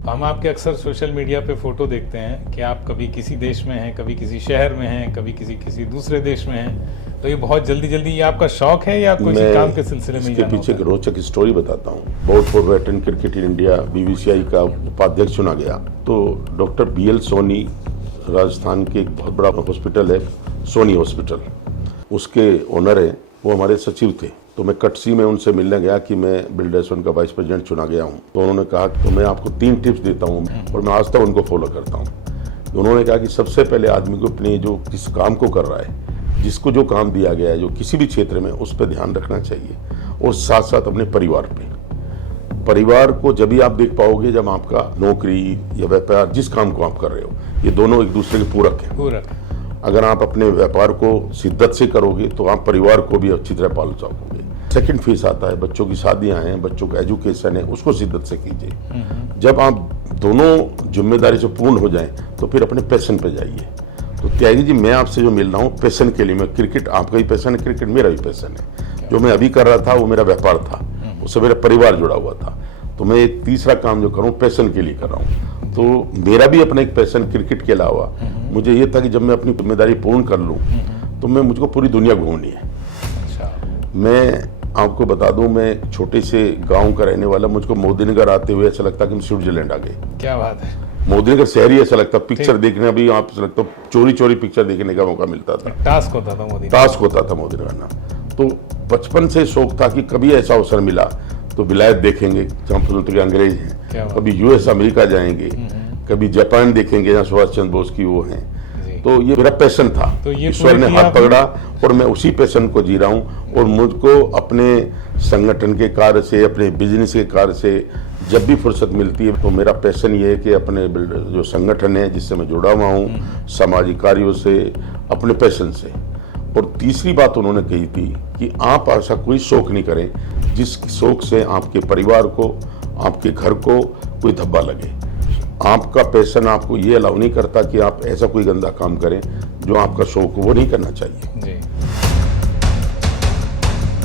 हम आपके अक्सर सोशल मीडिया पे फोटो देखते हैं कि आप कभी किसी देश में हैं, कभी किसी शहर में हैं, कभी किसी दूसरे देश में हैं। तो ये बहुत जल्दी जल्दी ये आपका शौक है या किसी काम के सिलसिले में? इसके पीछे एक रोचक स्टोरी बताता हूँ। Board for veteran cricket in India BCCI का उपाध्यक्ष चुना गया। तो डॉक्टर BL सोनी, राजस्थान के एक बहुत बड़ा हॉस्पिटल है सोनी हॉस्पिटल, उसके ओनर है, वो हमारे सचिव थे। तो मैं कटसी में उनसे मिलने गया कि मैं बिल्डर्सन का वाइस प्रेसिडेंट चुना गया हूँ। तो उन्होंने कहा कि तो मैं आपको 3 टिप्स देता हूँ और मैं आज तक उनको फॉलो करता हूँ। तो उन्होंने कहा कि सबसे पहले आदमी को अपने जो किस काम को कर रहा है, जिसको जो काम दिया गया है, जो किसी भी क्षेत्र में, उस पर ध्यान रखना चाहिए और साथ साथ अपने परिवार पे। परिवार को जब भी आप देख पाओगे जब आपका नौकरी या व्यापार, जिस काम को आप कर रहे हो, ये दोनों एक दूसरे के पूरक हैं। अगर आप अपने व्यापार को शिद्दत से करोगे तो आप परिवार को भी अच्छी तरह पाल सकोगे। सेकंड फेज आता है, बच्चों की शादियां हैं, बच्चों का एजुकेशन है, उसको शिद्दत से कीजिए। जब आप दोनों जिम्मेदारी से पूर्ण हो जाएं तो फिर अपने पैशन पे जाइए। तो त्यागी जी, मैं आपसे जो मिल रहा हूँ पैशन के लिए, मैं क्रिकेट आपका ही पैशन है, क्रिकेट मेरा भी पैशन है। जो मैं अभी कर रहा था वो मेरा व्यापार था, उससे मेरा परिवार जुड़ा हुआ था। तो मैं एक तीसरा काम जो कर रहा हूँ पैशन के लिए कर रहा हूँ। तो मेरा भी अपना एक पैशन क्रिकेट के अलावा मुझे ये था कि जब मैं अपनी जिम्मेदारी पूर्ण कर लूँ तो मुझको पूरी दुनिया घूमनी है। मैं आपको बता दूं, मैं एक छोटे से गांव का रहने वाला, मुझको मोदीनगर आते हुए ऐसा लगता कि हम स्विट्जरलैंड आ गए। क्या बात है। मोदीनगर शहर ही ऐसा लगता, पिक्चर देखने अभी आप लगता चोरी पिक्चर देखने का मौका मिलता था। टास्क होता था मोदीनगर ना। तो बचपन से शौक था कि कभी ऐसा अवसर मिला तो विलायत देखेंगे जहाँ प्रधानमंत्री अंग्रेज हैं, कभी US अमेरिका जाएंगे, कभी जापान देखेंगे जहाँ सुभाष चंद्र बोस की वो हैं। तो ये मेरा पैशन था। तो ईश्वर ने हाथ पकड़ा और मैं उसी पैशन को जी रहा हूँ। और मुझको अपने संगठन के कार्य से, अपने बिजनेस के कार्य से जब भी फुर्सत मिलती है तो मेरा पैशन ये है कि अपने जो संगठन है जिससे मैं जुड़ा हुआ हूँ, सामाजिक कार्यों से, अपने पैशन से। और तीसरी बात उन्होंने कही थी कि आप ऐसा कोई शौक नहीं करें जिस शौक से आपके परिवार को, आपके घर को कोई धब्बा लगे। आपका पैशन आपको ये अलाउ नहीं करता कि आप ऐसा कोई गंदा काम करें जो आपका शौक हो, वो नहीं करना चाहिए। जी।